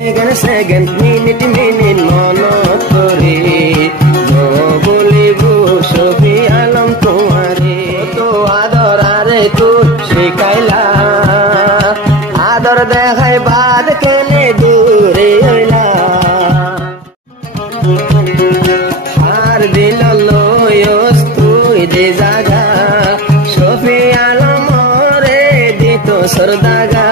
Second minute মনত করে বলিব সফি আলম তোমারে তো আদর আরে তো শিখাইলা আদর দেখাই বাদ কেনে দূরে হইলা আর দিল লয়স তুই দে জাগা সফি আলম রে দিত সরদাগা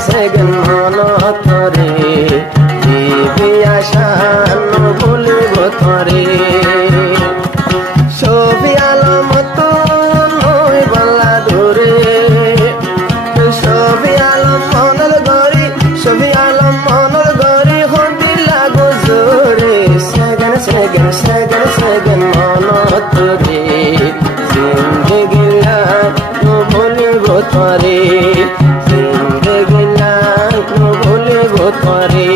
Second মনত রে দিবি আশা বলিব তরে সফি আলম তো নই বলা ধরে সফি আলম মনত গরি সফি আলম মনত গরি হন্দি লাগো জোরে সেকেন্ড মনত রে জিন্দগি লাগো বলিব তরে করে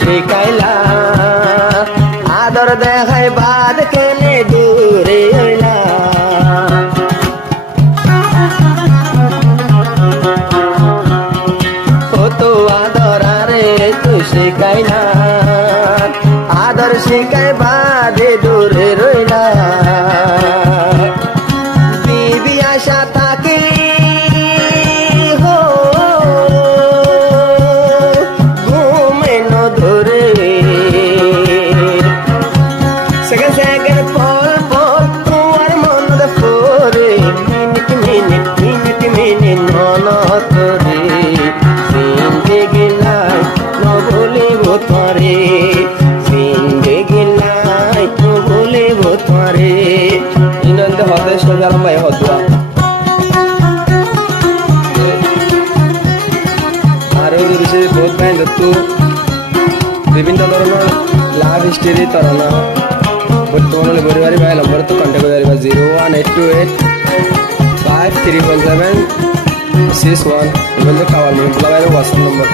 শিখাইলা আদর দেখাই বাদ কেনে দূরে হইলা কত আদর আরে তুই শিখাইলা আদর শিখাই বাদে দূরে রইলা দিবি আশা তাকে বিভিন্ন ধরনের লাভ হিস্ট্রি তরনা বর্তমানে পরিবারের ভাই নম্বর তো কন্ট্যাক্ট করে 01828537761 বন্ধু খাওয়ার নিয়ে লাগাই হোয়াটসঅ্যাপ নম্বর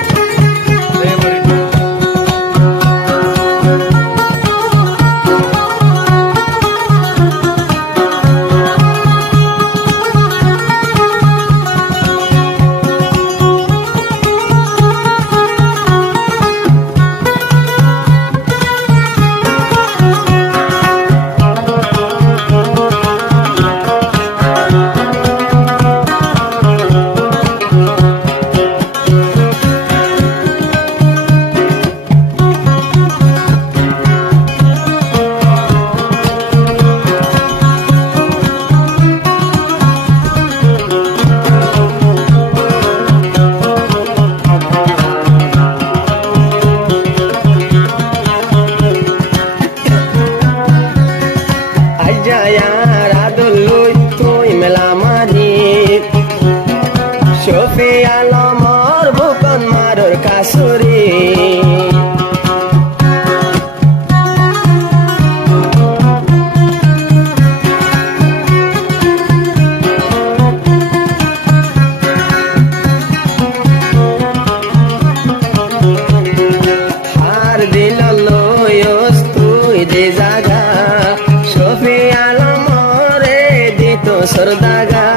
সরদাগা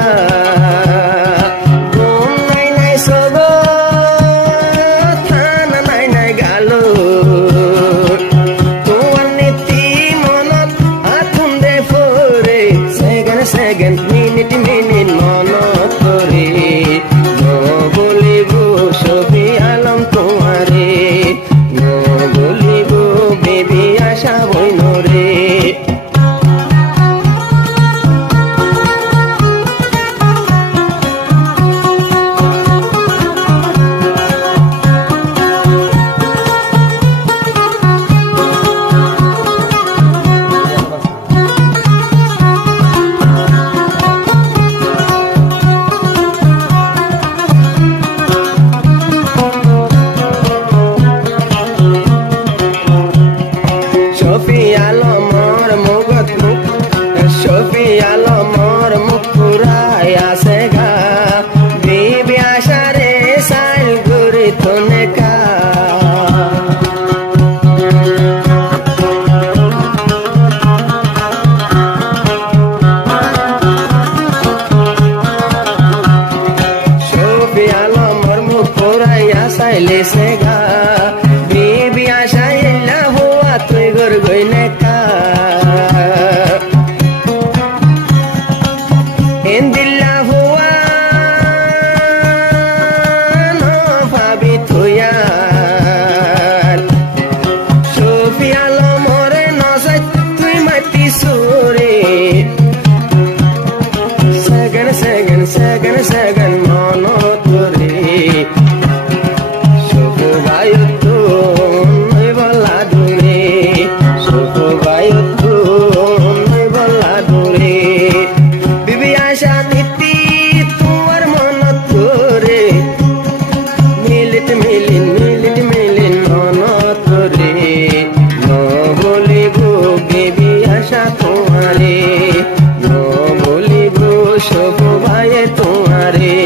এতি সুরে সেকেন্ড সেকেন্ড সেকেন্ড সেকেন্ড মন তোরে সুখ বায়ু বলা দূরে সুখ বায়ু বলা দূরে বিবি আশা নীতি তোমার মন তোরে মিলিট মিলিন মিলিট মিলিন মন তোরে ন বলিব বিবি আশা তোমারে ন বলিব সব ভাই তোমারে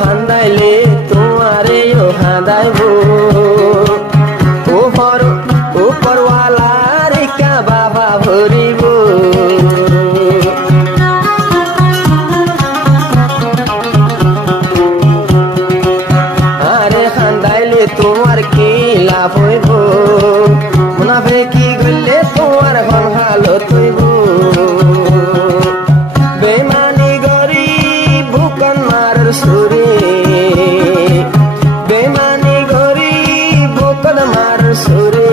হান্দাইলে তোমারে ও হান্দাইব উপরওয়ালার কা বাবা ভরিব আরে হান্দাইলে তোমার কি লাভ হইব মুনাফে কি গলে তোমার ভালো তৈব বেমানি গরি বুকন মারার সুরে বেমানি গরি বুকন মারার সুরে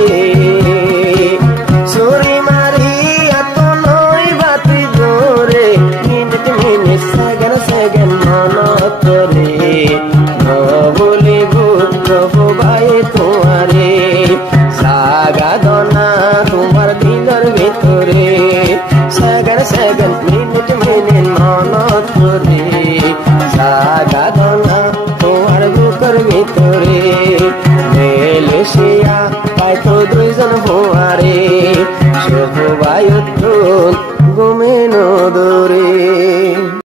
সুরি মারি এত নই বাতি জোরে মিনিট মিনিট সেকেন্ড সেকেন্ড মন তোরে ন বলিব প্রভু ভাই তোমারে সাগা দনা তোমার দিনের ভিতরে সেকেন্ড সেকেন্ড মিনিট মিনিট মন তোরে সাগা দনা তোমার বুকের ভিতরে মেলেশিয়া পাইতো দুইজন হুয়ারে শুভ বায়ু